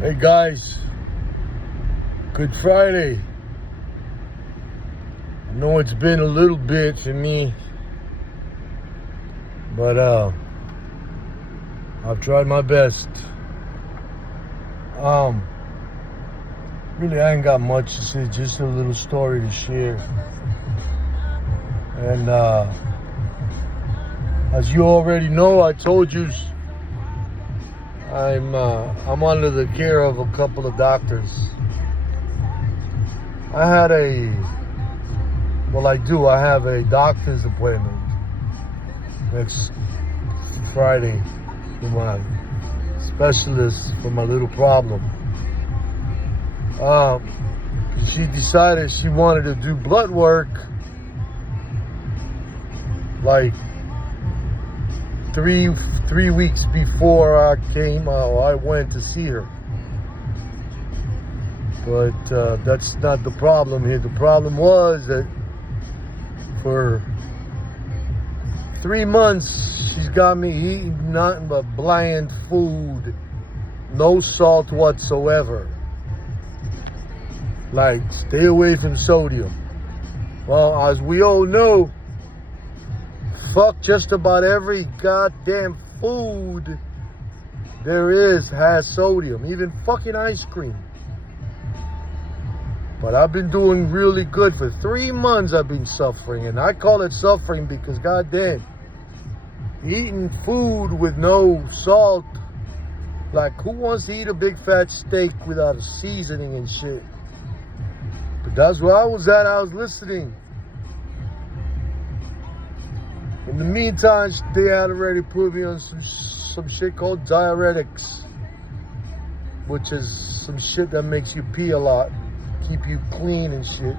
Hey guys, Good Friday. I know it's been a little bit for me, but I've tried my best. Really I ain't got much to say, just a little story to share. And as you already know, I told you I'm under the care of a couple of doctors. I have a doctor's appointment next Friday for my specialist for my little problem. She decided she wanted to do blood work like three weeks before I went to see her. But that's not the problem here. The problem was that for 3 months, she's got me eating nothing but bland food, no salt whatsoever. Like, stay away from sodium. Well, as we all know, fuck just about every goddamn food there is has sodium, even fucking ice cream. But I've been doing really good. For 3 months I've been suffering, and I call it suffering because goddamn, eating food with no salt, like who wants to eat a big fat steak without a seasoning and shit? But that's where I was at. I was listening. In the meantime, they had already put me on some shit called diuretics, which is some shit that makes you pee a lot, keep you clean and shit.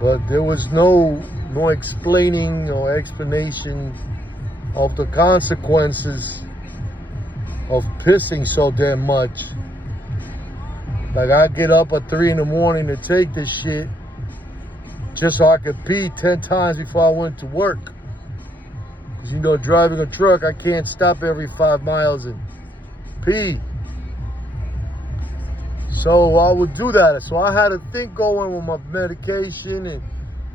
But there was no explaining or explanation of the consequences of pissing so damn much. Like, I get up at 3 in the morning to take this shit just so I could pee 10 times before I went to work. Because, you know, driving a truck, I can't stop every 5 miles and pee. So I would do that. So I had a thing going with my medication and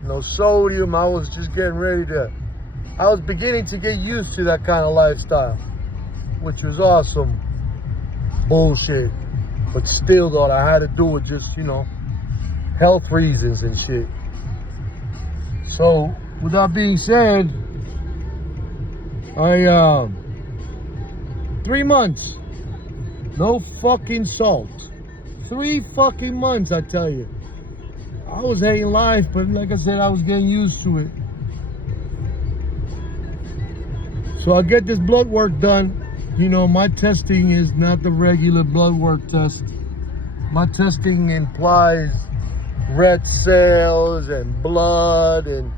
no sodium. I was just getting ready I was beginning to get used to that kind of lifestyle, which was awesome. Bullshit. But still, though, I had to do it just, you know, health reasons and shit. So, with that being said, 3 months, no fucking salt. 3 fucking months, I tell you. I was hating life, but like I said, I was getting used to it. So I get this blood work done. You know, my testing is not the regular blood work test. My testing implies red cells and blood, and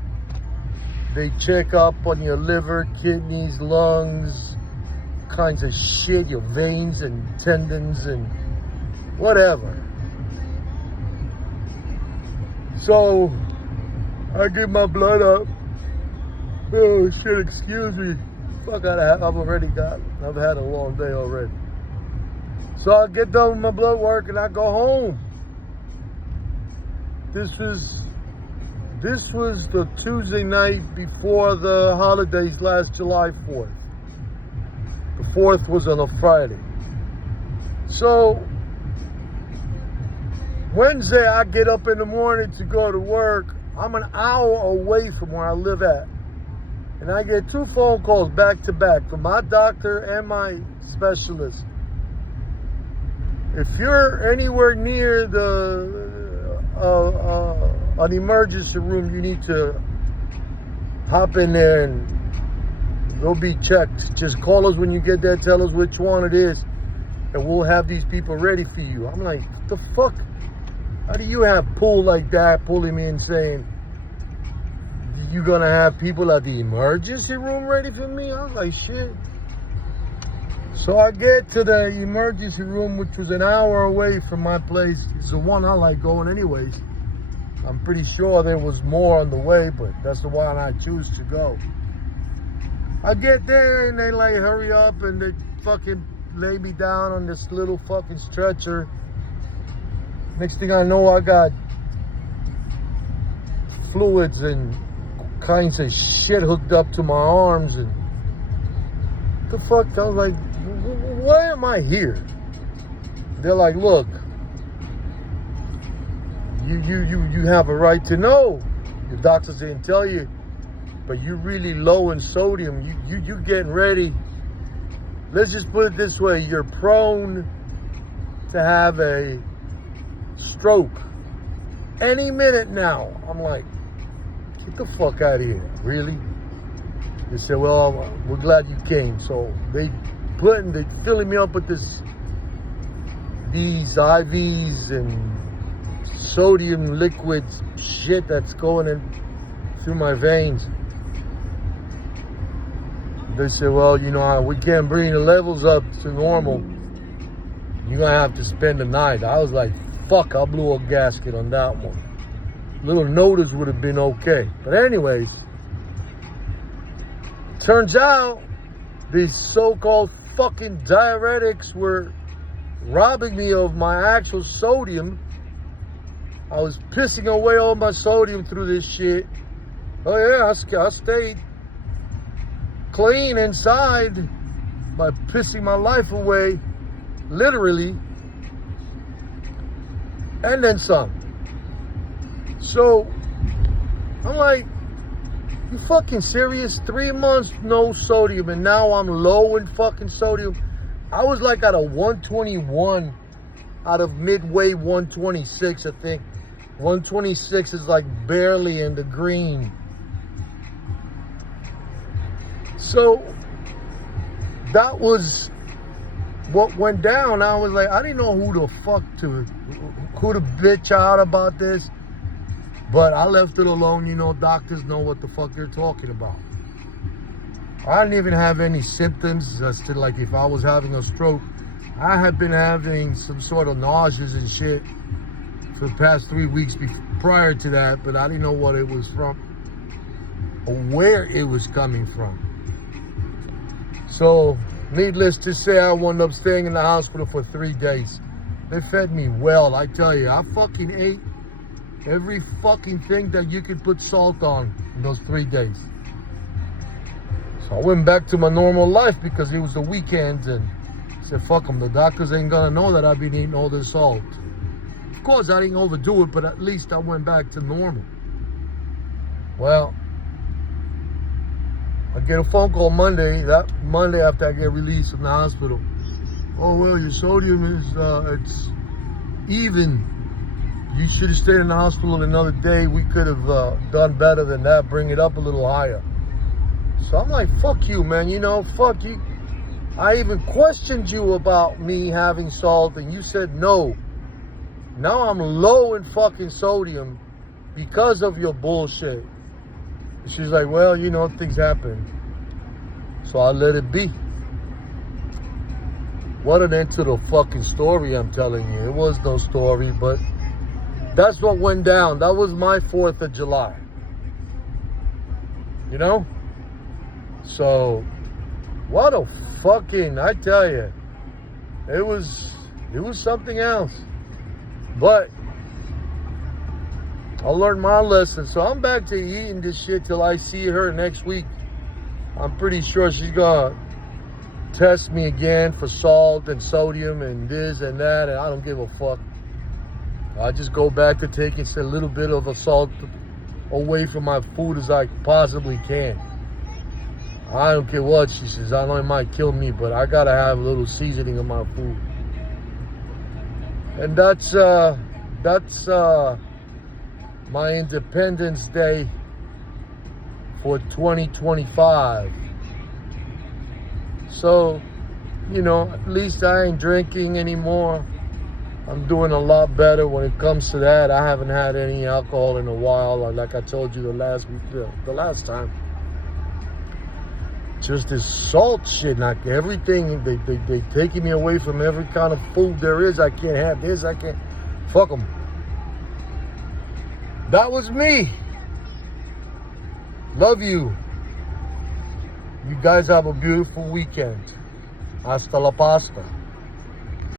they check up on your liver, kidneys, lungs, kinds of shit, your veins and tendons and whatever. So I give my blood up. Oh shit, excuse me. Fuck, I've had a long day already. So I get done with my blood work and I go home. This was the Tuesday night before the holidays, last July 4th. The 4th was on a Friday. So Wednesday, I get up in the morning to go to work. I'm an hour away from where I live at. And I get 2 phone calls back to back from my doctor and my specialist. If you're anywhere near an emergency room, you need to hop in there and go be checked. Just call us when you get there, tell us which one it is, and we'll have these people ready for you. I'm like, what the fuck? How do you have pull like that pulling me and saying, you gonna have people at the emergency room ready for me? I was like, shit. So I get to the emergency room, which was an hour away from my place. It's the one I like going anyways. I'm pretty sure there was more on the way, but that's the one I choose to go. I get there and they like hurry up and they fucking lay me down on this little fucking stretcher. Next thing I know, I got fluids and kinds of shit hooked up to my arms, and the fuck, I was like, why am I here? They're like, look, you have a right to know. Your doctors didn't tell you, but you're really low in sodium. You getting ready. Let's just put it this way: you're prone to have a stroke any minute now. I'm like, get the fuck out of here, really? They said, well, we're glad you came. So they filling me up with these IVs and sodium liquids shit that's going in through my veins. They said, well, you know, we can't bring the levels up to normal. You're gonna have to spend the night. I was like, fuck, I blew a gasket on that one. Little notice would have been okay. But anyways, turns out these so-called fucking diuretics were robbing me of my actual sodium. I was pissing away all my sodium through this shit. Oh yeah, I stayed clean inside by pissing my life away, literally, and then some. So I'm like, you fucking serious? 3 months no sodium, and now I'm low in fucking sodium. I was like at a 121 out of midway 126, I think. 126 is like barely in the green. So that was what went down. I was like, I didn't know who to bitch out about this, but I left it alone. You know, doctors know what the fuck they're talking about. I didn't even have any symptoms. That's still like if I was having a stroke. I had been having some sort of nauseas and shit for the past 3 weeks prior to that, but I didn't know what it was from or where it was coming from. So, needless to say, I wound up staying in the hospital for 3 days. They fed me well, I tell you. I fucking ate every fucking thing that you could put salt on in those 3 days. So I went back to my normal life because it was the weekend, and I said, fuck them, the doctors ain't gonna know that I've been eating all this salt. Of course, I didn't overdo it, but at least I went back to normal. Well, I get a phone call that Monday after I get released from the hospital. Oh, well, your sodium is, it's even. You should have stayed in the hospital another day. We could have done better than that, bring it up a little higher. So I'm like, fuck you, man, you know, fuck you. I even questioned you about me having salt, and you said no. Now I'm low in fucking sodium because of your bullshit. She's like, well, you know, things happen. So I let it be. What an end to the fucking story, I'm telling you. It was no story, but that's what went down. That was my 4th of July. You know? So, what a fucking, I tell you, it was something else. But I learned my lesson. So I'm back to eating this shit till I see her next week. I'm pretty sure she's gonna test me again for salt and sodium and this and that, and I don't give a fuck. I just go back to taking a little bit of a salt away from my food as I possibly can. I don't care what she says. I know it might kill me, but I gotta have a little seasoning in my food. And that's my Independence Day for 2025. So, you know, at least I ain't drinking anymore. I'm doing a lot better when it comes to that. I haven't had any alcohol in a while, like I told you the last time. Just this salt shit, like everything, they taking me away from every kind of food there is. I can't have this, I can't, fuck them. That was me. Love you. You guys have a beautiful weekend. Hasta la pasta.